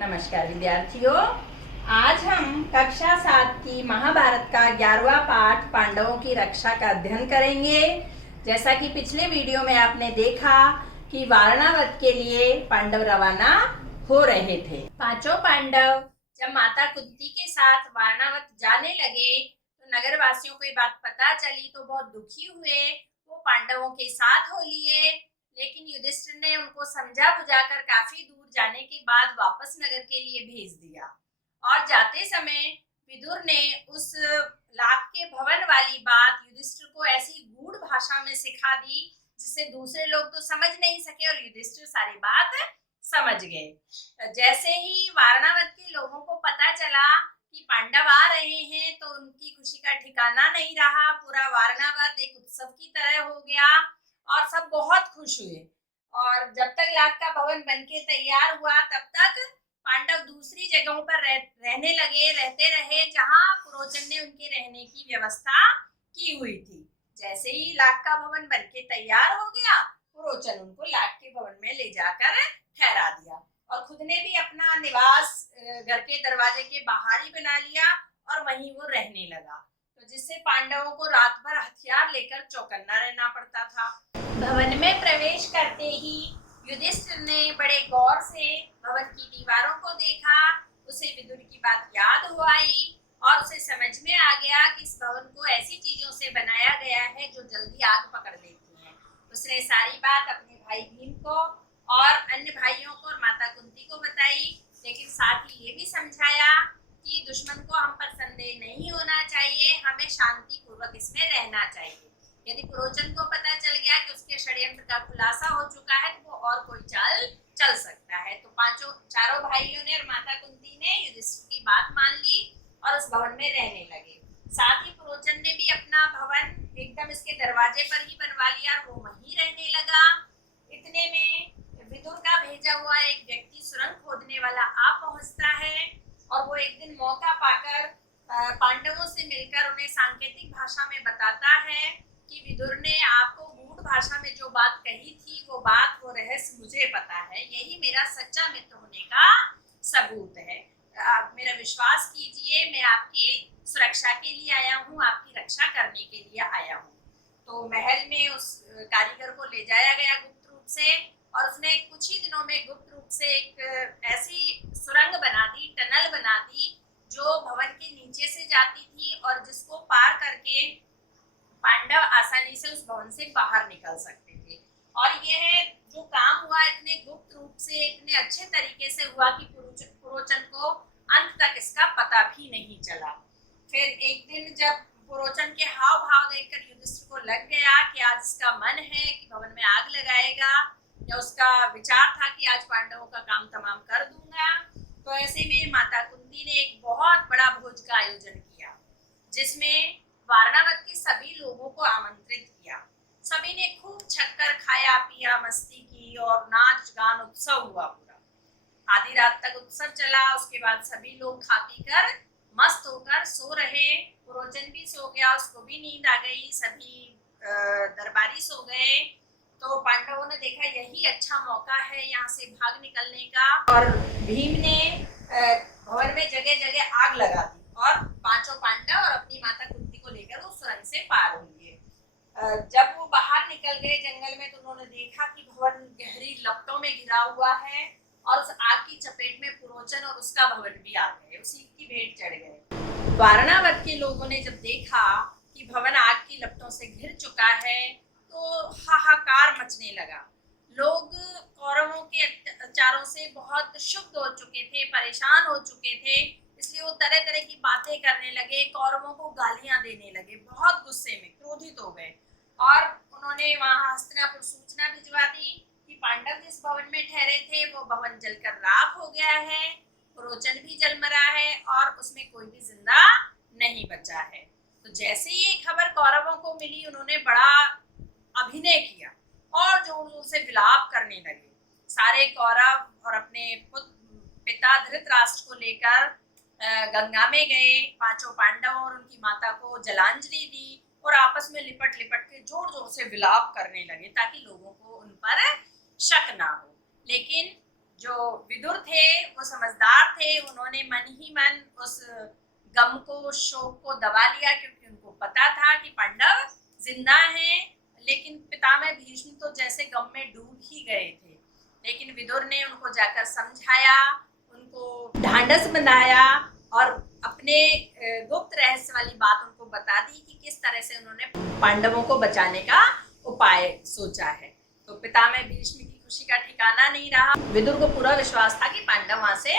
नमस्कार विद्यार्थियों, आज हम कक्षा 7 की महाभारत का 11वां पाठ पांडवों की रक्षा का अध्ययन करेंगे। जैसा कि पिछले वीडियो में आपने देखा कि वारणावत के लिए पांडव रवाना हो रहे थे। पांचों पांडव जब माता कुंती के साथ वारणावत जाने लगे तो नगरवासियों को ये बात पता चली तो बहुत दुखी हुए। वो पांडवों के साथ हो लिए, लेकिन युधिष्ठिर ने उनको समझा बुझाकर काफी दूर जाने के बाद वापस नगर के लिए भेज दिया। और जाते समय विदुर ने उस लाख के भवन वाली बात युधिष्ठिर को ऐसी गूढ़ भाषा में सिखा दी जिसे दूसरे लोग तो समझ नहीं सके और युधिष्ठिर सारी बात समझ गए। जैसे ही वारणावत के लोगों को पता चला कि पांडव आ रहे हैं तो उनकी खुशी का ठिकाना नहीं रहा। पूरा वारणावत एक उत्सव की तरह हो गया और सब बहुत खुश हुए। और जब तक लाख का भवन बनके तैयार हुआ तब तक पांडव दूसरी जगहों पर रहते रहे जहां पुरोचन ने उनके रहने की व्यवस्था की हुई थी। जैसे ही लाख का भवन बनके तैयार हो गया, पुरोचन उनको लाख के भवन में ले जाकर ठहरा दिया और खुद ने भी अपना निवास घर के दरवाजे के बाहर ही बना लिया और वहीं वो रहने लगा, तो जिससे पांडवों को रात भर हथियार लेकर चौकन्ना रहना पड़ता था। भवन में प्रवेश करते ही युधिष्ठिर ने बड़े गौर से भवन की दीवारों को देखा। उसे विदुर की बात याद हो आई और उसे समझ में आ गया कि इस भवन को ऐसी चीजों से बनाया गया है जो जल्दी आग पकड़ लेती हैं। उसने सारी बात अपने भाई भीम को और अन्य भाइयों को और माता कुंती को बताई, लेकिन साथ ही ये भी समझाया कि दुश्मन को हम पर संदेह नहीं होना चाहिए, हमें शांति पूर्वक इसमें रहना चाहिए। यदि पुरोचन को पता चल गया कि उसके षड्यंत्र का खुलासा हो चुका है तो वो और कोई चाल चल सकता है। तो चारों भाइयों ने और माता कुंती ने युधिष्ठिर की बात मान ली और उस भवन में रहने लगे। साथ ही पुरोचन ने भी अपना भवन एकदम इसके दरवाजे पर ही बनवा लिया और वो वहीं रहने लगा। इतने में विदुर का भेजा हुआ एक व्यक्ति सुरंग खोदने वाला आ पहुंचता है और वो एक दिन मौका पाकर पांडवों से मिलकर उन्हें सांकेतिक भाषा में बताता है कि विदुर ने आपको गूढ़ भाषा में जो बात कही थी वो रहस्य मुझे पता है, यही मेरा सच्चा मित्र होने का सबूत है। आप मेरा विश्वास कीजिए, मैं आपकी सुरक्षा के लिए आया हूँ, आपकी रक्षा करने के लिए आया हूँ। तो महल में उस कारीगर को ले जाया गया गुप्त रूप से और उसने कुछ ही दिनों में गुप्त रूप से एक ऐसी सुरंग बना दी, टनल बना दी जो भवन के नीचे से जाती थी और जिसको पार करके पांडव आसानी से उस भवन से बाहर निकल सकते थे। और यह जो काम हुआ इतने गुप्त रूप से, इतने अच्छे तरीके से हुआ कि पुरोचन को अंत तक इसका पता भी नहीं चला। फिर एक दिन जब पुरोचन के हाव भाव देखकर युधिष्ठिर को लग गया कि आज इसका मन है कि भवन में आग लगाएगा, या उसका विचार था कि आज पांडवों का काम तमाम कर दूंगा, तो ऐसे में माता कुंती ने एक बहुत बड़ा भोज का आयोजन किया जिसमें वारणावत के सभी लोगों को आमंत्रित किया। सभी ने खूब छक्कर खाया पिया, मस्ती की और नाच गान उत्सव हुआ। पूरा आधी रात तक उत्सव चला। उसके बाद सभी लोग खा पी कर मस्त होकर सो रहे। पुरोचन भी सो गया, उसको भी नींद आ गई, सभी दरबारी सो गए। तो पांडवों ने देखा यही अच्छा मौका है यहाँ से भाग निकलने का और भीम ने भवन में जगह जगह आग लगा दी और पांचों पांडव और अपनी माता कुंती को लेकर वो सुरंग से पार हुए। जब वो बाहर निकल गए जंगल में तो उन्होंने देखा कि भवन गहरी लपटों में घिरा हुआ है और उस आग की चपेट में पुरोचन और उसका भवन भी आ गए, उसी की भेंट चढ़ गए। वारणावत के लोगों ने जब देखा कि भवन आग की लपटों से घिर चुका है तो हाहाकार मचने लगा। लोग कौरवों के अत्याचारों से बहुत क्षुब्ध हो चुके थे, परेशान हो चुके थे, इसलिए वो तरह तरह की बातें करने लगे, कौरवों को गालियां देने लगे, बहुत गुस्से में क्रोधित हो गए और उन्होंने वहां हस्तिनापुर सूचना भिजवा दी कि पांडव जिस भवन में ठहरे थे वो भवन जलकर राख हो गया है, पुरोचन भी जल मरा है और उसमें कोई भी जिंदा नहीं बचा है। तो जैसे ही ये खबर कौरवों को मिली उन्होंने बड़ा अभिनय किया और जोर जोर से विलाप करने लगे। सारे कौरव और अपने पिता धृतराष्ट्र को लेकर गंगा में गए। पांचों पांडवों और उनकी माता को जलांजलि दी और आपस में लिपट लिपट के जोर जोर से विलाप करने लगे ताकि लोगों को उन पर शक ना हो। लेकिन जो विदुर थे वो समझदार थे, उन्होंने मन ही मन उस गम को, उस शोक को दबा लिया, क्योंकि उनको पता था कि पांडव जिंदा हैं। लेकिन पितामह भीष्म तो जैसे गम में डूब ही गए थे। लेकिन विदुर ने उनको जाकर समझाया, उनको ढांढस बंधाया और अपने गुप्त रहस्य वाली बात उनको बता दी कि किस तरह से उन्होंने पांडवों को बचाने का उपाय सोचा है। तो पितामह भीष्म की खुशी का ठिकाना नहीं रहा। विदुर को पूरा विश्वास था कि पांडव वहां से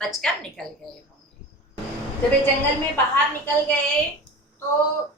बचकर निकल गए होंगे। जब वे जंगल में बाहर निकल गए तो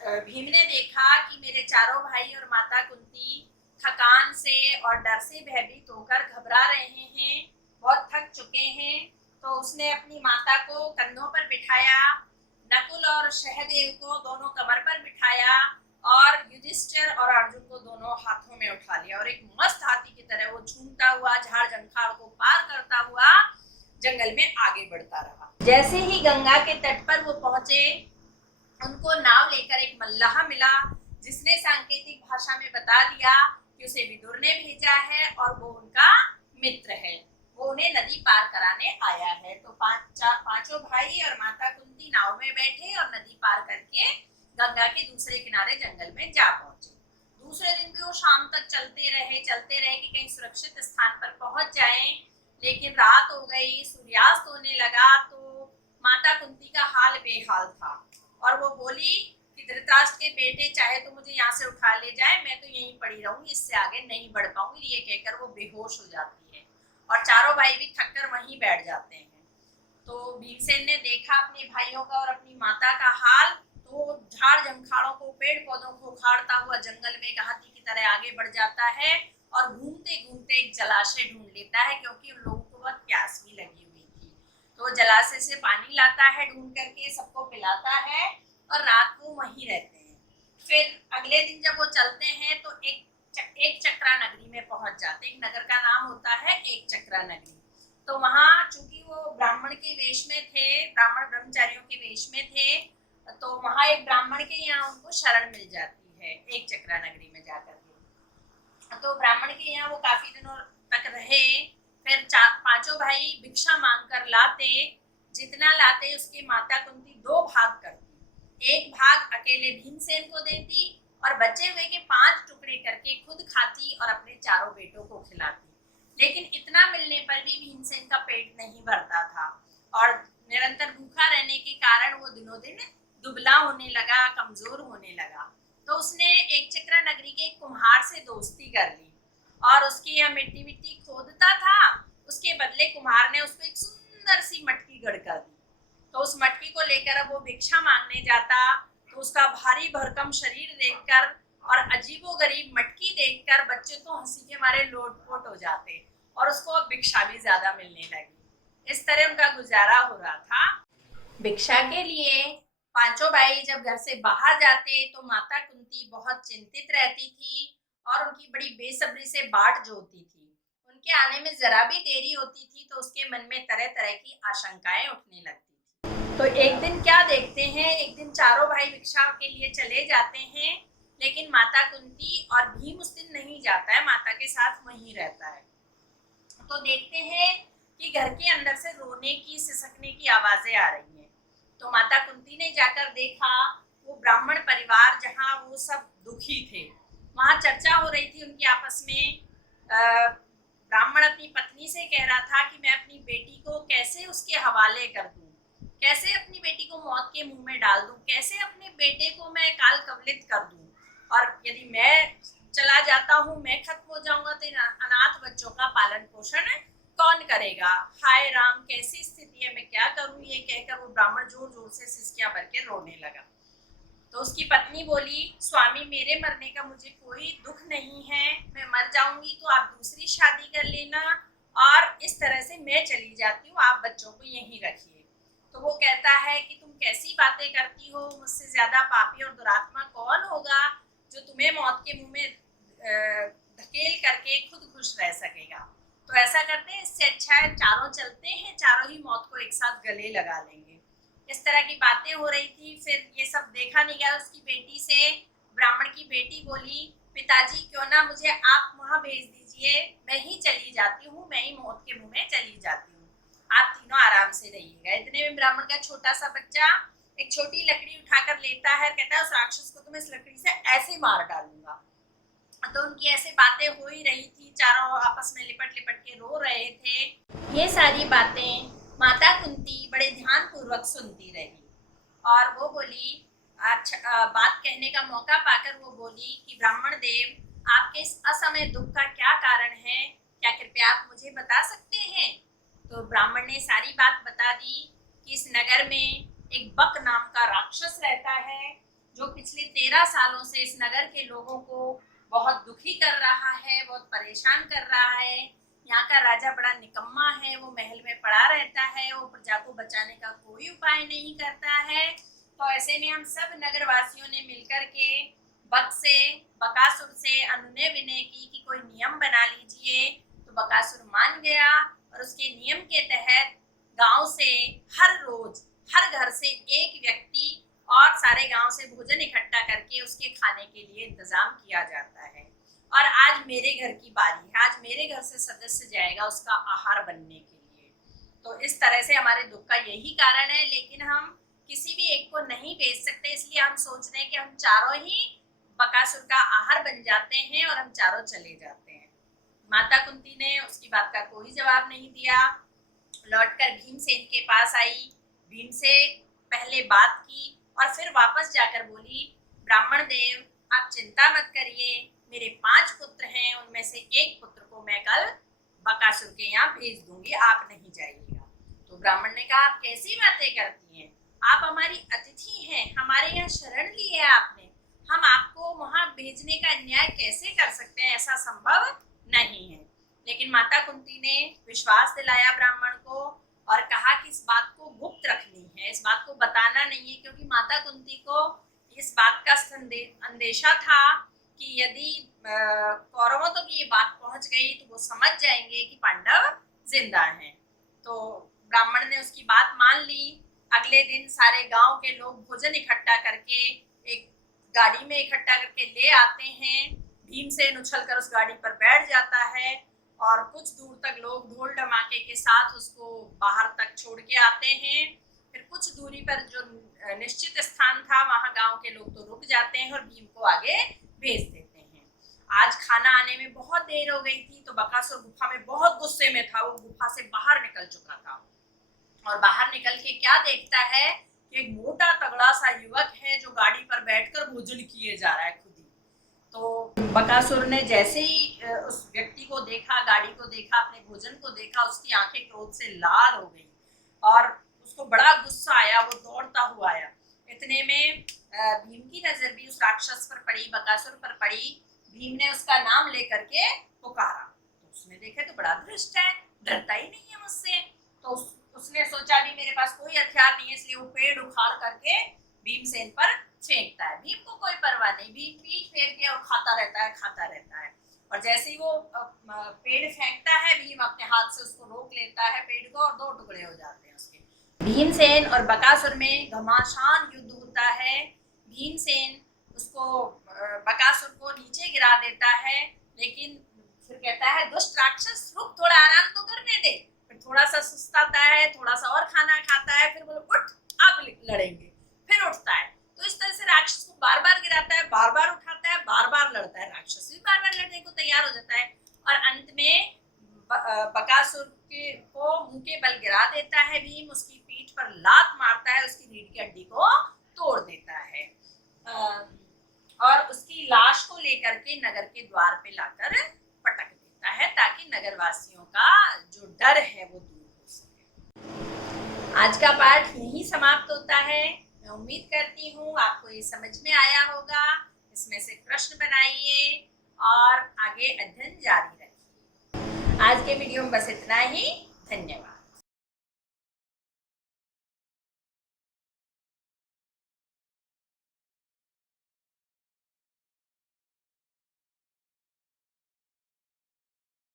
भीम ने देखा कि मेरे चारों भाई और माता कुंती थकान से और डर से भयभीत होकर घबरा रहे हैं, बहुत थक चुके हैं। तो उसने अपनी माता को कंधों पर बिठाया, नकुल और सहदेव को दोनों कमर पर बिठाया और युधिष्ठिर और अर्जुन को दोनों हाथों में उठा लिया और एक मस्त हाथी की तरह वो झूमता हुआ झाड़ जंखाड़ को पार करता हुआ जंगल में आगे बढ़ता रहा। जैसे ही गंगा के तट पर वो पहुंचे, उनको नाव लेकर एक मल्लाह मिला, जिसने सांकेतिक भाषा में बता दिया कि उसे विदुर ने भेजा है और वो उनका मित्र है, वो उन्हें नदी पार कराने आया है। तो पांचों भाई और माता कुंती नाव में बैठे और नदी पार करके गंगा के दूसरे किनारे जंगल में जा पहुंचे। दूसरे दिन भी वो शाम तक चलते रहे कि कहीं सुरक्षित स्थान पर पहुंच जाएं। लेकिन रात हो गई, सूर्यास्त होने लगा तो माता कुंती का हाल बेहाल था और वो बोली कि धृतराष्ट्र के बेटे, चाहे तो मुझे यहाँ से उठा ले जाए, मैं तो यहीं पड़ी रहूंगी, इससे आगे नहीं बढ़ पाऊंगी। ये कहकर वो बेहोश हो जाती है और चारों भाई भी थक कर वहीं बैठ जाते हैं। तो भीमसेन ने देखा अपने भाइयों का और अपनी माता का हाल, तो झाड़ जंखाड़ों को, पेड़ पौधों को उखाड़ता हुआ जंगल में एक हाथी की तरह आगे बढ़ जाता है और घूमते घूमते एक जलाशय ढूंढ लेता है, क्योंकि उन लोगों को बहुत प्यास भी लगी हुई थी। तो जलाशय से पानी लाता है ढूंढ करके, सबको पिलाता है और रात को वहीं रहते हैं। फिर अगले दिन जब वो चलते हैं तो एक चक्रा नगरी में पहुंच जाते हैं। एक नगर का नाम होता है एक चक्रा नगरी। तो वहां चूंकि वो ब्राह्मण के वेश में थे, ब्राह्मण ब्रह्मचारियों के वेश में थे, तो वहां एक ब्राह्मण के यहाँ उनको शरण मिल जाती है एक चक्रा नगरी में जाकर के। तो ब्राह्मण के यहाँ वो काफी दिनों तक रहे। फिर पांचों भाई भिक्षा मांग कर लाते, जितना लाते उसके माता कुंती दो भाग करती। एक भाग अकेले भीमसेन को देती और बचे हुए के 5 टुकड़े करके खुद खाती और अपने चारों बेटों को खिलाती। लेकिन इतना मिलने पर भी भीमसेन का पेट नहीं भरता था और निरंतर भूखा रहने के कारण वो दिनों दिन दुबला होने लगा, कमजोर होने लगा। तो उसने एक चक्रा नगरी के एक कुम्हार से दोस्ती कर ली और उसके यहाँ मिट्टी मिट्टी खोदता था। उसके बदले कुम्हार ने उसको एक सुंदर सी मटकी गढ़कर दी। तो उस मटकी को लेकर अब वो भिक्षा मांगने जाता तो उसका भारी भरकम शरीर देखकर और अजीबोगरीब मटकी देखकर बच्चे तो हंसी के मारे लोटपोट हो जाते और उसको अब भिक्षा भी ज्यादा मिलने लगी। इस तरह उनका गुजारा हो रहा था। भिक्षा के लिए पांचों भाई जब घर से बाहर जाते तो माता कुंती बहुत चिंतित रहती थी और उनकी बड़ी बेसब्री से बाट जोहती थी। उनके आने में जरा भी देरी होती थी तो उसके मन में तरह तरह की आशंकाएं उठने लगती थी। तो एक दिन क्या देखते हैं, एक दिन चारों भाई भिक्षा के लिए चले जाते हैं, लेकिन माता कुंती और भीम उस दिन नहीं जाता है, माता के साथ वहीं रहता है। तो देखते हैं कि घर के अंदर से रोने की, सिसकने की आवाजें आ रही हैं। तो माता कुंती ने जाकर देखा, वो ब्राह्मण परिवार जहाँ वो सब दुखी थे, वहां चर्चा हो रही थी उनकी आपस में। ब्राह्मण अपनी पत्नी से कह रहा था कि मैं अपनी बेटी को कैसे उसके हवाले कर दूं, कैसे अपनी बेटी को मौत के मुंह में डाल दूं, कैसे अपने बेटे को मैं काल कवलित कर दूं, और यदि मैं चला जाता हूँ, मैं खत्म हो जाऊंगा तो अनाथ बच्चों का पालन पोषण कौन करेगा। हाय राम, कैसी स्थिति है, मैं क्या करूं। ये कहकर वो ब्राह्मण जोर जोर से सिसकियां भर के रोने लगा। तो उसकी पत्नी बोली, स्वामी मेरे मरने का मुझे कोई दुख नहीं है, मैं मर जाऊंगी तो आप दूसरी शादी कर लेना और इस तरह से मैं चली जाती हूँ, आप बच्चों को यहीं रखिए। तो वो कहता है कि तुम कैसी बातें करती हो, मुझसे ज्यादा पापी और दुरात्मा कौन होगा जो तुम्हें मौत के मुंह में धकेल करके खुद खुश रह सकेगा। तो ऐसा करते हैं, इससे अच्छा है चारों चलते हैं, चारों ही मौत को एक साथ गले लगा लेंगे। इस तरह की बातें हो रही थी। फिर ये सब देखा नहीं गया। उसकी बेटी से ब्राह्मण की बेटी बोली, पिताजी क्यों ना मुझे आप वहां भेज दीजिए, मैं ही चली जाती हूँ, मैं ही मौत के मुंह में चली जाती हूँ, आप तीनों आराम से रहिएगा। इतने में ब्राह्मण का छोटा सा बच्चा एक छोटी लकड़ी उठाकर लेता है, कहता है उस राक्षस को तो मैं इस लकड़ी से ऐसे मार डालूंगा। तो उनकी ऐसे बातें हो ही रही थी, चारों आपस में लिपट लिपट के रो रहे थे। ये सारी बातें माता कुंती बड़े ध्यान पूर्वक सुनती रही और वो बोली, अच्छा बात कहने का मौका पाकर वो बोली कि ब्राह्मण देव, आपके इस असमय दुख का क्या कारण है, क्या कृपया आप मुझे बता सकते हैं? तो ब्राह्मण ने सारी बात बता दी कि इस नगर में एक बक नाम का राक्षस रहता है जो पिछले 13 सालों से इस नगर के लोगों को बहुत दुखी कर रहा है, बहुत परेशान कर रहा है। यहाँ का राजा बड़ा निकम्मा है, वो महल में पड़ा रहता है, वो प्रजा को बचाने का कोई उपाय नहीं करता है। तो ऐसे में हम सब नगरवासियों ने मिलकर के बकासुर से अनुनय विनय की कि कोई नियम बना लीजिए। तो बकासुर मान गया और उसके नियम के तहत गांव से हर रोज हर घर से एक व्यक्ति और सारे गांव से भोजन इकट्ठा करके उसके खाने के लिए इंतजाम किया जाता है। और आज मेरे घर की बारी है, आज मेरे घर से सदस्य जाएगा उसका आहार बनने के लिए। तो इस तरह से हमारे दुख का यही कारण है, लेकिन हम किसी भी एक को नहीं भेज सकते, इसलिए हम सोच रहे हैं कि हम चारों ही बकासुर का आहार बन जाते हैं और हम चारों चले जाते हैं। माता कुंती ने उसकी बात का कोई जवाब नहीं दिया। लौटकर भीमसेन के पास आई, भीम से पहले बात की और फिर वापस जाकर बोली, ब्राह्मण देव आप चिंता मत करिए, मेरे 5 पुत्र हैं, उनमें से एक पुत्र को मैं कल बकासुर के यहाँ भेज दूंगी, आप नहीं जाइएगा। तो ब्राह्मण ने कहा, आप कैसी बातें करती हैं, आप हमारी अतिथि हैं, हमारे यहाँ शरण ली है आपने, हम आपको वहां भेजने का अन्याय कैसे कर सकते हैं, ऐसा संभव नहीं है। लेकिन माता कुंती ने विश्वास दिलाया ब्राह्मण को और कहा कि इस बात को गुप्त रखनी है, इस बात को बताना नहीं है, क्योंकि माता कुंती को इस बात का अंदेशा था कि यदि कौरवों तक ये बात पहुंच गई तो वो समझ जाएंगे कि पांडव जिंदा हैं। तो ब्राह्मण ने उसकी बात मान ली। अगले दिन सारे गांव के लोग भोजन इकट्ठा करके एक गाड़ी में इकट्ठा करके ले आते हैं। भीमसेन उछलकर उस गाड़ी पर बैठ जाता है और कुछ दूर तक लोग ढोल धमाके के साथ उसको बाहर तक छोड़ के आते हैं। फिर कुछ दूरी पर जो निश्चित स्थान था वहां गांव के लोग तो रुक जाते हैं और भीम को आगे भेज देते हैं। आज खाना आने में बहुत देर हो गई थी, तो बकासुर गुफा में बहुत गुस्से में था, वो गुफा से बाहर निकल चुका था और बाहर निकल के क्या देखता है कि एक मोटा तगड़ा सा युवक है जो गाड़ी पर बैठकर भोजन किए जा रहा है खुद ही। तो बकासुर ने जैसे ही उस व्यक्ति को देखा, गाड़ी को देखा, अपने भोजन को देखा, उसकी आंखें क्रोध से लाल हो गई और उसको बड़ा गुस्सा आया, वो दौड़ता हुआ आया। इतने में भीम की नजर भी उस राक्षस पर पड़ी, बकासुर पर पड़ी। भीम ने उसका नाम लेकर के पुकारा, तो उसने देखा तो बड़ा धृष्ट है, डरता ही नहीं है मुझसे। तो उसने सोचा भी मेरे पास कोई हथियार नहीं है, इसलिए वो पेड़ उखाड़ करके भीमसेन पर फेंकता है। भीम को कोई परवाह नहीं, भीम पीठ फेर के और खाता रहता है। और जैसे ही वो पेड़ फेंकता है, भीम अपने हाथ से उसको रोक लेता है पेड़ को और 2 टुकड़े हो जाते हैं उसके। भीमसेन और बकासुर में घमासान युद्ध होता है। भीमसेन उसको बकासुर को नीचे गिरा देता है, लेकिन फिर कहता है, दुष्ट राक्षस रुक, थोड़ा आराम तो करने दे। फिर थोड़ा सा सुस्ताता है, थोड़ा सा और खाना खाता है, फिर बोले उठ अब लड़ेंगे, फिर उठता है। तो इस तरह से राक्षस को बार बार गिराता है, बार बार उठाता है, बार बार लड़ता है। राक्षस भी बार बार लड़ने को तैयार हो जाता है और अंत में बकासुर को मुंह के बल गिरा देता है भीम। उसकी पीठ पर लात मारता है, उसकी रीढ़ की हड्डी को तोड़ देता है और उसकी लाश को लेकर के नगर के द्वार पे लाकर पटक देता है, ताकि नगरवासियों का जो डर है वो दूर हो सके। आज का पाठ यहीं समाप्त होता है। मैं उम्मीद करती हूँ आपको ये समझ में आया होगा। इसमें से प्रश्न बनाइए और आगे अध्ययन जारी रखिए। आज के वीडियो में बस इतना ही। धन्यवाद।